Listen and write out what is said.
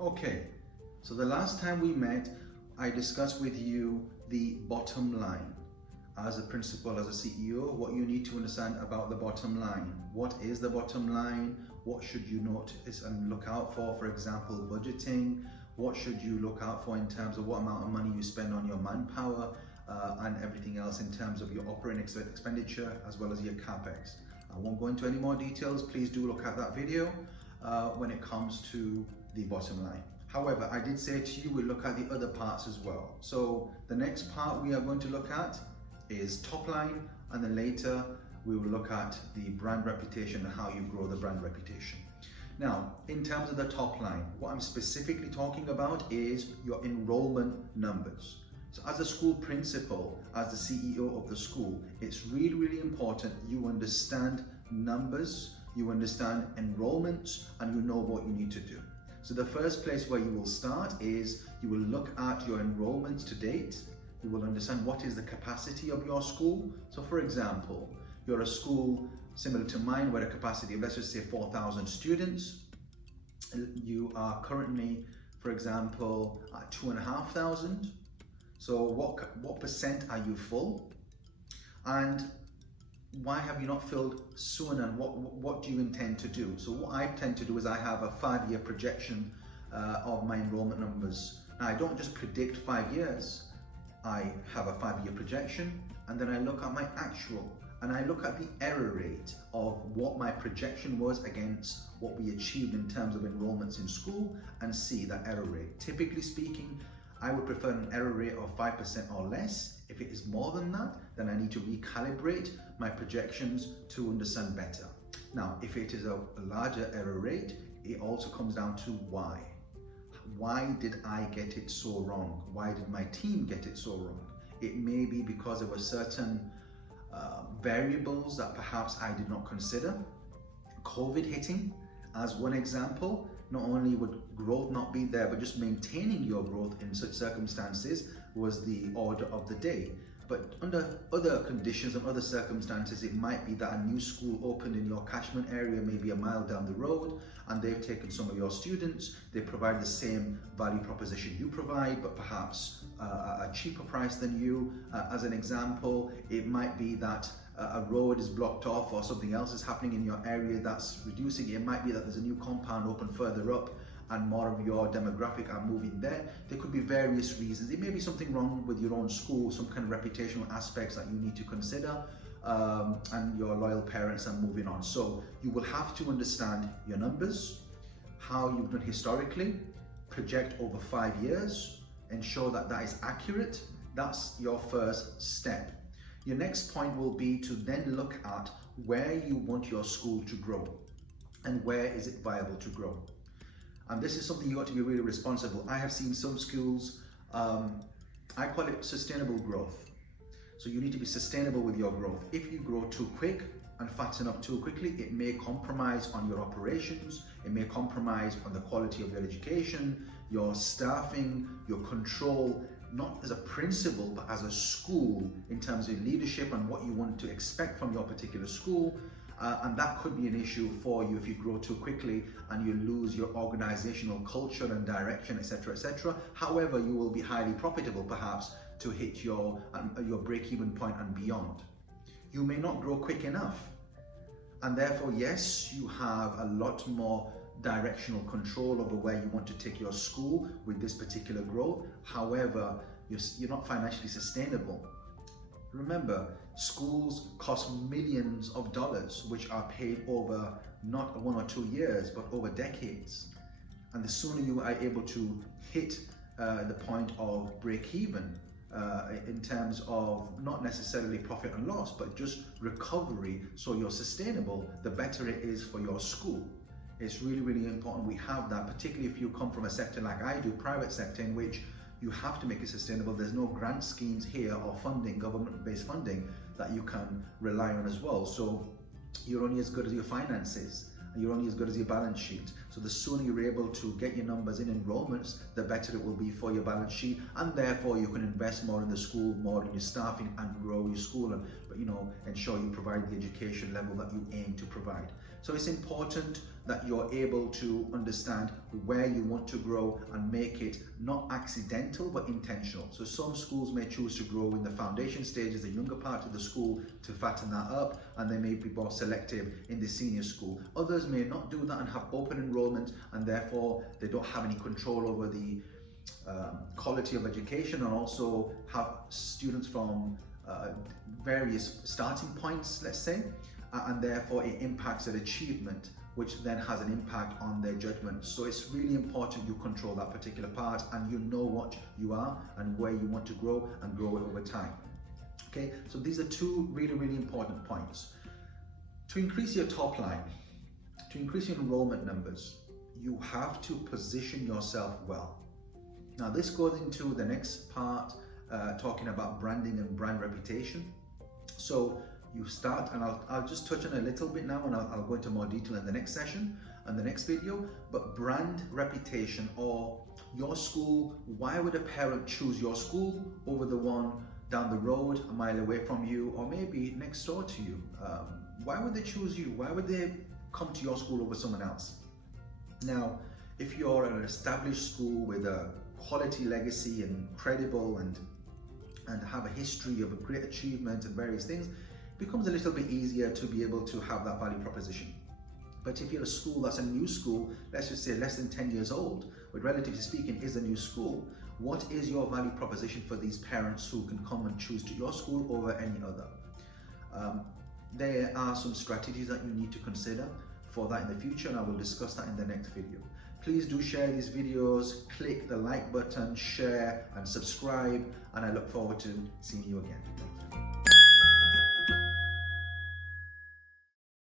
Okay, so the last time we met, I discussed with you the bottom line. As a principal, as a CEO, what you need to understand about the bottom line. What is the bottom line? What should you notice and look out for? For example, budgeting. What should you look out for in terms of what amount of money you spend on your manpower and everything else in terms of your operating expenditure as well as your capex. I won't go into any more details. Please do look at that video when it comes to the bottom line. However, I did say to you we'll look at the other parts as well. So the next part we are going to look at is top line, and then later we will look at the brand reputation and how you grow the brand reputation. Now, in terms of the top line, what I'm specifically talking about is your enrollment numbers. So as a school principal, as the CEO of the school, it's really, really important you understand numbers, you understand enrollments, and you know what you need to do. So the first place where you will start is you will look at your enrollments to date. You will understand what is the capacity of your school. So for example, you're a school similar to mine where a capacity of, let's just say, 4,000 students. You are currently, for example, at 2,500. So what percent are you full? And why have you not filled soon, and what do you intend to do? So what I tend to do is I have a 5-year projection of my enrollment numbers. Now I don't just predict 5 years. I have a 5-year projection, and then I look at my actual, and I look at the error rate of what my projection was against what we achieved in terms of enrollments in school, and see that error rate. Typically speaking, I would prefer an error rate of 5% or less. If it is more than that, then I need to recalibrate my projections to understand better. Now, if it is a larger error rate, it also comes down to why. Why did I get it so wrong? Why did my team get it so wrong? It may be because there were certain variables that perhaps I did not consider. COVID hitting as one example. Not only would growth not be there, but just maintaining your growth in such circumstances was the order of the day. But under other conditions and other circumstances, it might be that a new school opened in your catchment area, maybe a mile down the road, and they've taken some of your students. They provide the same value proposition you provide, but perhaps a cheaper price than you. As an example, it might be that a road is blocked off or something else is happening in your area that's reducing. It might be that there's a new compound open further up and more of your demographic are moving there. There could be various reasons. It may be something wrong with your own school, some kind of reputational aspects that you need to consider, and your loyal parents are moving on. So you will have to understand your numbers, how you've done historically, project over 5 years, ensure that that is accurate. That's your first step. Your next point will be to then look at where you want your school to grow and where is it viable to grow. And this is something you ought to be really responsible. I have seen some schools, I call it sustainable growth. So you need to be sustainable with your growth. If you grow too quick and fatten up too quickly, it may compromise on your operations, it may compromise on the quality of your education, your staffing, your control, not as a principal, but as a school in terms of leadership and what you want to expect from your particular school. And that could be an issue for you if you grow too quickly and you lose your organizational culture and direction, etc., etc. However, you will be highly profitable perhaps to hit your break-even point and beyond. You may not grow quick enough, and therefore, yes, you have a lot more directional control over where you want to take your school with this particular growth. However, you're not financially sustainable. Remember, schools cost millions of dollars, which are paid over not 1 or 2 years, but over decades. And the sooner you are able to hit the point of break even, in terms of not necessarily profit and loss, but just recovery, so you're sustainable, the better it is for your school. It's really, really important we have that, particularly if you come from a sector like I do, private sector, in which you have to make it sustainable. There's no grant schemes here or funding, government-based funding, that you can rely on as well. So you're only as good as your finances, and you're only as good as your balance sheet. So the sooner you're able to get your numbers in enrollments, the better it will be for your balance sheet, and therefore you can invest more in the school, more in your staffing, and grow your school. But ensure you provide the education level that you aim to provide. So it's important that you're able to understand where you want to grow and make it not accidental but intentional. So some schools may choose to grow in the foundation stages, the younger part of the school, to fatten that up, and they may be more selective in the senior school. Others may not do that and have open enrollment, and therefore they don't have any control over the quality of education, and also have students from various starting points, let's say, and therefore it impacts their achievement, which then has an impact on their judgment. So it's really important you control that particular part, and you know what you are and where you want to grow, and grow it over time. Okay, so these are two really, really important points. To increase your top line, to increase your enrollment numbers, you have to position yourself well. Now this goes into the next part, talking about branding and brand reputation. So you start, and I'll just touch on a little bit now, and I'll go into more detail in the next session and the next video. But brand reputation, or your school, why would a parent choose your school over the one down the road, a mile away from you, or maybe next door to you? Why would they choose you? Why would they come to your school over someone else? Now, if you're an established school with a quality legacy and credible and have a history of a great achievement and various things, it becomes a little bit easier to be able to have that value proposition. But if you're a school that's a new school, let's just say less than 10 years old, but relatively speaking is a new school, what is your value proposition for these parents who can come and choose to your school over any other? There are some strategies that you need to consider for that in the future, and I will discuss that in the next video. Please do share these videos, click the like button, share and subscribe, and I look forward to seeing you again.